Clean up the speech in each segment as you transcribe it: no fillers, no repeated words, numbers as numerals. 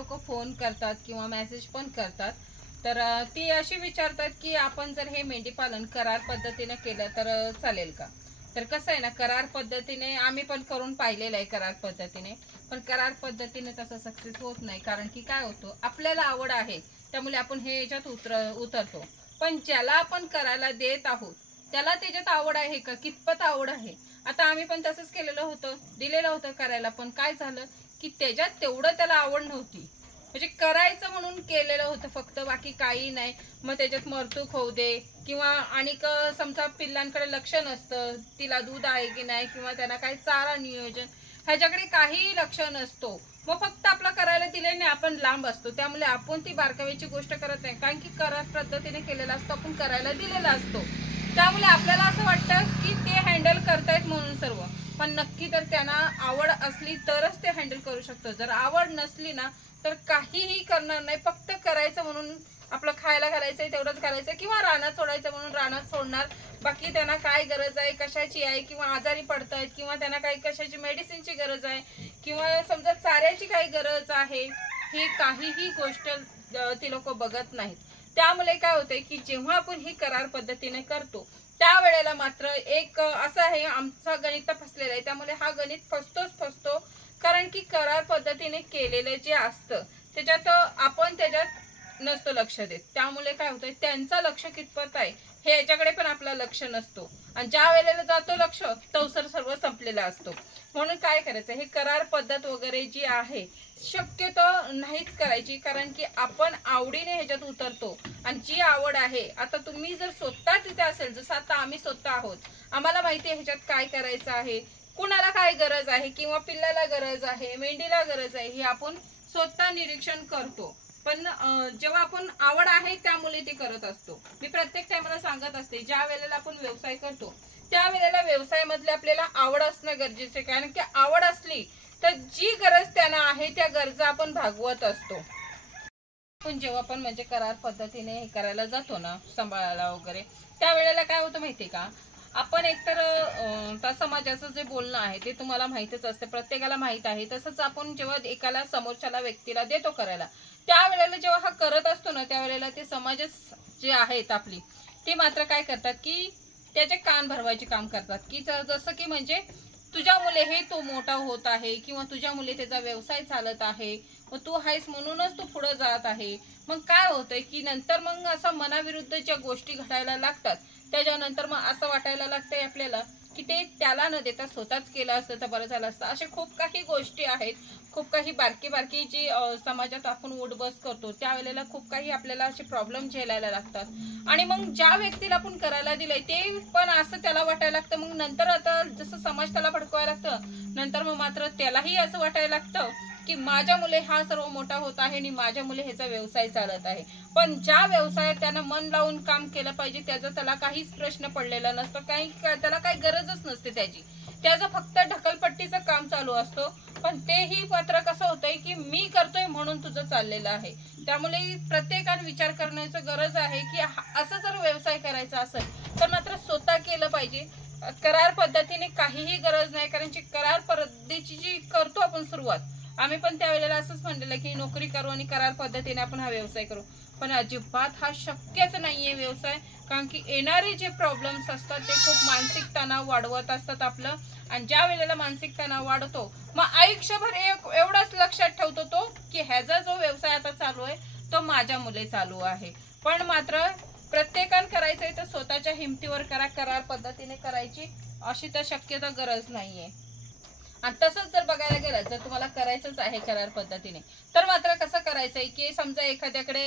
लोक फोन करतात किंवा मेसेज पण करतात, तर ती अशी विचारतात की आपण जर हे मेंढी पालन करार पद्धतीने केलं तर चालेल का? तर कसं आहे ना, करार पद्धतीने आम्ही पण करून पाहिलेलं आहे करार पद्धतीने, पण करार पद्धतीने तसं सक्सेस होत नाही. कारण की काय होतं, आपल्याला आवड आहे त्यामुळे आपण हे याच्यात उतरतो, पण ज्याला आपण करायला देत आहोत त्याला त्याच्यात आवड आहे का, कितपत आवड आहे? आता आम्ही पण तसंच केलेलं होतं, दिलेलं होतं करायला, पण काय झालं की त्याच्यात तेवढं त्याला आवड नव्हती. म्हणजे करायचं म्हणून केलेलं होतं फक्त, बाकी काही नाही. मग त्याच्यात मरतूक होऊ दे किंवा आणि समजा पिल्लांकडे लक्ष नसतं, तिला दूध आहे की नाही किंवा त्यांना काही चारा नियोजन ह्याच्याकडे काही लक्ष नसतो, मग फक्त आपलं करायला दिले नाही, आपण लांब असतो, त्यामुळे आपण ती बारकाव्याची गोष्ट करत नाही. कारण की करार पद्धतीने केलेला असतो, आपण करायला दिलेला असतो, त्यामुळे आपल्याला असं वाटतं की ते हँडल करतायत म्हणून सर्व, पण नक्की तर त्यांना आवड असली तरच ते हँडल करू शकतो. जर आवड नसली ना तर काहीही करणार नाही, फक्त करायचं म्हणून आपलं खायला घालायचंय तेवढंच घालायचं किंवा रानात सोडायचं म्हणून रानात सोडणार. बाकी त्यांना काय गरज आहे, कशाची आहे, किंवा आजारी पडतायत किंवा त्यांना काही कशाची मेडिसिनची गरज आहे किंवा समजा चाऱ्याची काही गरज आहे, ही काहीही गोष्ट ती लोक बघत नाहीत. त्यामुळे काय होतंय की जेव्हा आपण ही करार पद्धतीने करतो त्यावेळेला मात्र एक असं आहे, आमचा गणित फसलेला आहे, त्यामुळे हा गणित फसतो. कारण की करार पद्धतीने केलेलं जे असतं त्याच्यात आपण त्याच्यात नसतो लक्ष देत, त्यामुळे काय होतंय त्यांचं लक्ष कितपत आहे हे याच्याकडे पण आपलं लक्ष नसतो, आणि ज्या वेळेला जातो लक्ष तवसर सर्व संपलेला असतो. म्हणून काय करायचं, हे करार पद्धत वगैरे जी आहे शक्यतो नाहीच करायची. कारण की आपण आवडीने ह्याच्यात उतरतो, आणि जी आवड आहे, आता तुम्ही जर स्वतः तिथे असेल, जसं आता आम्ही स्वतः आहोत, आम्हाला माहिती आहे ह्याच्यात काय करायचं आहे, कुणाला काय गरज आहे, किंवा पिल्लाला गरज आहे, मेंढीला गरज आहे, हे आपण स्वतः निरीक्षण करतो. पण जेव्हा आपण आवड आहे त्यामुळे ते करत असतो. मी प्रत्येक टाइमला सांगत असते, ज्या वेळेला आपण व्यवसाय करतो त्या वेळेला व्यवसायामधले आपल्याला आवड असणं गरजेचं आहे. कारण की आवड असली तर जी गरज त्यांना आहे त्या गरजा आपण भागवत असतो. पण जेव्हा आपण म्हणजे करार पद्धतीने हे करायला जातो ना, सांभाळायला वगैरे, त्या वेळेला काय होतं माहितीये का, आपण एकतर त्या समाजाचं जे बोलणं आहे ते तुम्हाला माहितच असते, प्रत्येकाला माहित आहे. तसंच आपण जेव्हा एकाला समोरच्याला व्यक्तीला देतो करायला, त्यावेळेला जेव्हा हा करत असतो ना, त्यावेळेला ते समाजच जे आहेत आपली, ती मात्र काय करतात की त्याचे कान भरवायचे काम करतात. की जसं की म्हणजे तुझ्या मुले हे तो मोठा होत आहे, किंवा तुझ्या मुले त्याचा व्यवसाय चालत आहे, मग तू आहेस म्हणूनच तू पुढे जात आहे. मग काय होतंय की नंतर मग असं मनाविरुद्ध ज्या गोष्टी घडायला लागतात, त्याच्यानंतर मग असं वाटायला लागतंय आपल्याला की ते त्याला न देता स्वतःच केलं असतं तर बरं झालं असतं. अशा खूप काही गोष्टी आहेत, खूप काही बारकी जी समाजात आपण उठबस करतो त्यावेळेला खूप काही आपल्याला असे प्रॉब्लेम झेलायला लागतात. आणि मग ज्या व्यक्तीला आपण करायला दिलंय ते पण असं त्याला वाटायला लागतं, मग नंतर आता जसं समाज त्याला भडकवायला लागतं, नंतर मग मात्र त्यालाही असं वाटायला लागतं की माझ्या मुले हा सर्व मोठा होत आहे आणि माझ्या मुले ह्याचा व्यवसाय चालत आहे. पण ज्या व्यवसायात त्यानं मन लावून काम केलं पाहिजे त्याचा त्याला काहीच प्रश्न पडलेला नसतो, त्याला काही गरजच नसते त्याची, त्याचं फक्त ढकलपट्टीचं काम चालू असतो. पण तेही मात्र कसं होतंय की मी करतोय म्हणून तुझं चाललेलं आहे. त्यामुळे प्रत्येकाने विचार करण्याची गरज आहे की असं जर व्यवसाय करायचा असेल तर मात्र स्वतः केलं पाहिजे. करार पद्धतीने काहीही गरज नाही. कारण की करार पद्धतीची जी करतो आपण सुरुवात, आम्ही पण त्यावेळेला असंच म्हणलेलं की नोकरी करू आणि करार पद्धतीने आपण हा व्यवसाय करू, पण अजिबात हा शक्यच नाहीये व्यवसाय. कारण की येणारे जे प्रॉब्लेम्स असतात ते खूप मानसिक तणाव वाढवत असतात आपलं, आणि ज्या वेळेला मानसिक तणाव वाढतो मग आयुष्यभर एवढंच लक्षात ठेवतो तो की ह्याचा जो व्यवसाय आता चालू आहे तो माझ्या मुले चालू आहे. पण मात्र प्रत्येकाने करायचंय तर स्वतःच्या हिमतीवर करा, करार पद्धतीने करायची अशी तर शक्यता गरज नाहीये. आणि तसंच जर बघायला गेलं जर तुम्हाला करायचंच आहे करार पद्धतीने, तर मात्र कसं करायचंय की समजा एखाद्याकडे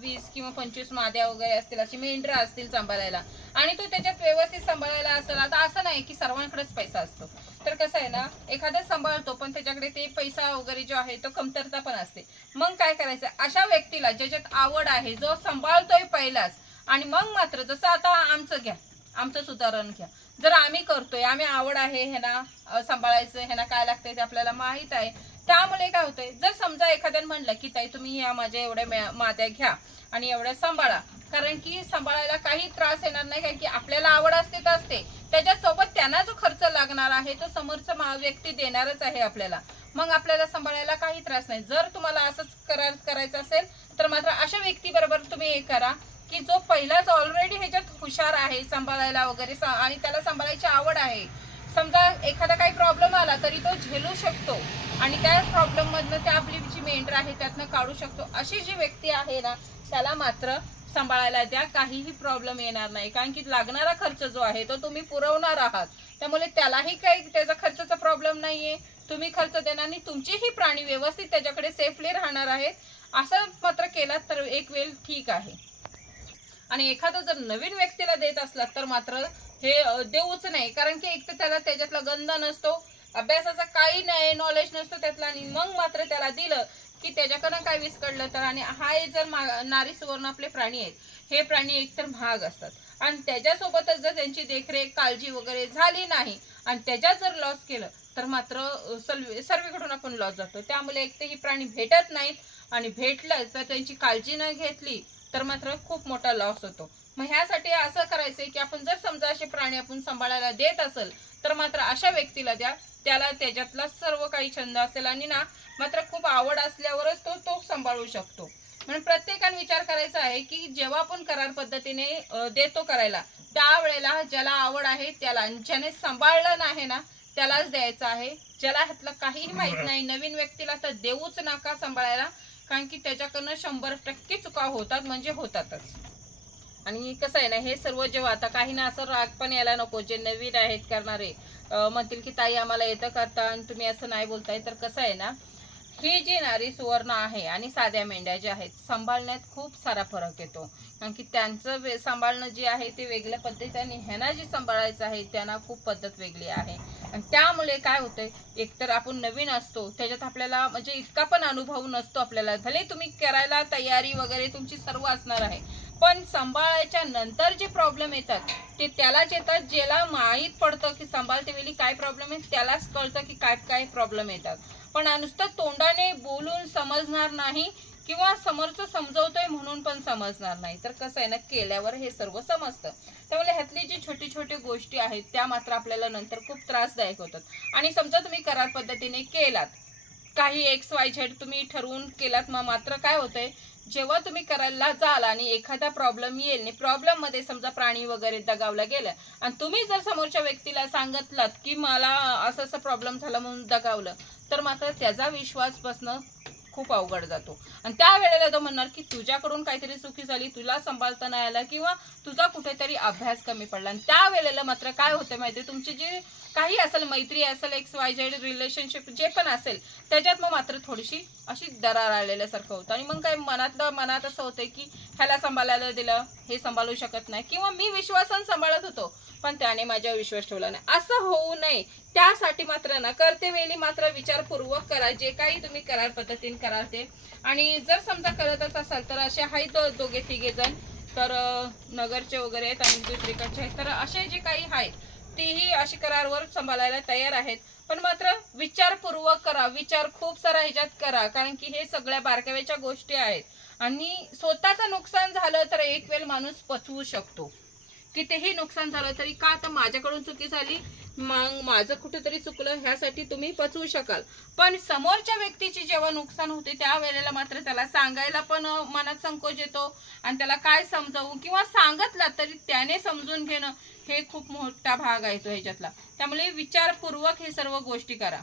20 किंवा 25 माद्या वगैरे असतील, अशी मेंढरं असतील सांभाळायला, आणि तो त्याच्यात व्यवस्थित सांभाळायला असेल. आता असं नाही की सर्वांकडेच पैसा असतो, तर कसं आहे ना, एखादा सांभाळतो पण त्याच्याकडे ते पैसा वगैरे जो आहे तो कमतरता पण असते. मग काय करायचं, अशा व्यक्तीला ज्याच्यात आवड आहे, जो सांभाळतोय पहिलाच, आणि मग मात्र जसं आता आमचं घ्या, आमचंच उदाहरण घ्या, जर आम्ही करतोय, आम्ही आवड आहे ह्याला सांभाळायचं, ह्याला काय लागतंय ते आपल्याला माहित आहे, त्यामुळे काय होतंय, जर समजा एखाद्याने म्हणलं की ताई तुम्ही या माझ्या एवढ्या माद्या घ्या आणि एवढ्या सांभाळा, कारण की सांभाळायला काही त्रास येणार नाही, कारण की आपल्याला आवड असते तर असते, त्याच्यासोबत त्यांना जो खर्च लागणार आहे तो समोरचा व्यक्ती देणारच आहे आपल्याला. मग आपल्याला सांभाळायला काही त्रास नाही. जर तुम्हाला असंच करायचं असेल तर मात्र अशा व्यक्ती बरोबर तुम्ही हे करा की जो पहिलाच ऑलरेडी ह्याच्यात हुशार आहे सांभाळायला वगैरे आणि त्याला सांभाळायची आवड आहे. समजा एखादा काही प्रॉब्लेम आला तरी तो झेलू शकतो आणि त्या प्रॉब्लेम मधनं त्या आपली जी मेंढर आहे त्यातनं काढू शकतो. अशी जी व्यक्ती आहे ना त्याला मात्र सांभाळायला द्या, काहीही प्रॉब्लेम येणार नाही. कारण की लागणारा खर्च जो आहे तो तुम्ही पुरवणार आहात, त्यामुळे त्यालाही काही त्याचा खर्चाचा प्रॉब्लेम नाहीये. तुम्ही खर्च देणार नाही, तुमचेही प्राणी व्यवस्थित त्याच्याकडे सेफली राहणार आहेत. असं मात्र केलात तर एक वेळ ठीक आहे. आणि एखादा जर नवीन व्यक्तीला देत असला तर मात्र हे देऊच नाही. कारण की एक तर त्याला त्याच्यातला गंध नसतो, अभ्यासाचा काही नाही नॉलेज नसतो त्यातला, आणि मग मात्र त्याला दिलं की त्याच्याकडनं काय विस्कळलं तर. आणि हा जर नारी सुवर्ण आपले प्राणी आहेत, हे प्राणी एकतर महाग असतात आणि त्याच्यासोबतच जर त्यांची देखरेख काळजी वगैरे झाली नाही आणि त्याच्यात जर लॉस केलं तर मात्र सर्वीकडून आपण लॉस जातो. त्यामुळे एक तर ही प्राणी भेटत नाहीत आणि भेटलं तर त्यांची काळजी न घेतली तर मात्र खूप मोठा लॉस होतो. मग ह्यासाठी असं करायचंय की आपण जर समजा असे प्राणी आपण सांभाळायला देत असेल तर मात्र अशा व्यक्तीला द्या, त्याला त्याच्यातला सर्व काही छंद असेल आणि ना मात्र खूप आवड असल्यावरच तो सांभाळू शकतो. म्हणून प्रत्येकाने विचार करायचा आहे की जेव्हा आपण करार पद्धतीने देतो करायला त्यावेळेला ज्याला आवड आहे त्याला, ज्याने सांभाळलं नाही ना त्यालाच द्यायचं आहे. ज्याला ह्यातलं काहीही माहित नाही नवीन व्यक्तीला तर देऊच नका सांभाळायला, कारण की त्याच्याकडनं 100% चुका होतात म्हणजे होतातच. आणि कसं आहे ना हे सर्व जेव्हा आता काही ना असं राग पण यायला नको, जे नवीन आहेत करणारे म्हणतील की ताई आम्हाला येतं करता आणि तुम्ही असं नाही बोलताय. तर कसं आहे ना ही जी नारी सुवर्ण आहे आणि साध्या मेंढ्या ज्या आहेत सांभाळण्यात खूप सारा फरक येतो. कारण की त्यांचं सांभाळणं जे आहे ते वेगळ्या पद्धतीने, ह्यांना जी सांभाळायचं आहे त्यांना खूप पद्धत वेगळी आहे. आणि त्यामुळे काय होतंय, एकतर आपण नवीन असतो त्याच्यात आपल्याला म्हणजे इतका पण अनुभव नसतो आपल्याला. भले तुम्ही करायला तयारी वगैरे तुमची सर्व असणार आहे, पण सांभाळायच्या नंतर जे प्रॉब्लेम येतात ते त्यालाच येतात. ज्याला माहीत पडतं की सांभाळते वेळी काय प्रॉब्लेम आहे त्यालाच कळतं की काय काय प्रॉब्लेम येतात. पण नुसतं तोंडाने बोलून समजणार नाही किंवा समोरचं समजवतोय म्हणून पण समजणार नाही. तर कसं आहे ना केल्यावर हे सर्व समजतं. त्यामुळे ह्यातली जी छोटी छोटी गोष्टी आहेत त्या मात्र आपल्याला नंतर खूप त्रासदायक होतात. आणि समजा तुम्ही करार पद्धतीने केलात, काही XYZ तुम्ही ठरवून केलात, मग मात्र काय होतंय जेव्हा तुम्ही करायला जाल आणि एखादा प्रॉब्लेम येईल आणि प्रॉब्लेम मध्ये समजा प्राणी वगैरे दगावला गेला आणि तुम्ही जर समोरच्या व्यक्तीला सांगितलात की मला असं असं प्रॉब्लेम झाला म्हणून दगावलं तर मात्र त्याचा विश्वास बसणं खूप अवघड जातो. आणि त्यावेळेला तो म्हणणार की तुझ्याकडून काहीतरी चुकी झाली, तुला सांभाळता नाही आला किंवा तुझा कुठेतरी अभ्यास कमी पडला. आणि त्यावेळेला मात्र काय होतं माहिती, तुमची जी काही असेल मैत्री असेल XYZ रिलेशनशिप जे पण असेल त्याच्यात मग मात्र थोडीशी अशी दरार आलेल्यासारखं होतं. आणि मग काय मनात असं होतंय की ह्याला सांभाळायला दिलं हे सांभाळू शकत नाही, किंवा मी विश्वासाने सांभाळत होतो पण त्याने माझ्यावर विश्वास ठेवला नाही. असं होऊ नये त्यासाठी मात्र ना करते वेळी मात्र विचारपूर्वक करा जे काही तुम्ही करार पद्धतीने कराल ते. आणि जर समजा करतच असाल तर असे आहेत दोघे तिघे जण तर नगरचे वगैरे आहेत आणि दुसरीकडचे आहेत, तर असे जे काही आहेत तेही अशी करारवर सांभाळायला तयार आहेत. पण मात्र विचारपूर्वक करा, विचार खूप सारा ह्याच्यात करा, कारण की हे सगळ्या बारकाव्याच्या गोष्टी आहेत. आणि स्वतःचं नुकसान झालं तर एक वेळ माणूस पचवू शकतो, कितीही नुकसान झालं तरी का तर माझ्याकडून चुकी झाली मग माझं कुठेतरी चुकलं ह्यासाठी तुम्ही पचवू शकाल. पण समोरच्या व्यक्तीची जेव्हा नुकसान होते त्यावेळेला मात्र त्याला सांगायला पण मनात संकोच येतो आणि त्याला काय समजावू किंवा सांगितलं तरी त्याने समजून घेणं हे खूप मोठा भाग आहे तो ह्याच्यातला. त्यामुळे विचारपूर्वक हे सर्व गोष्टी करा.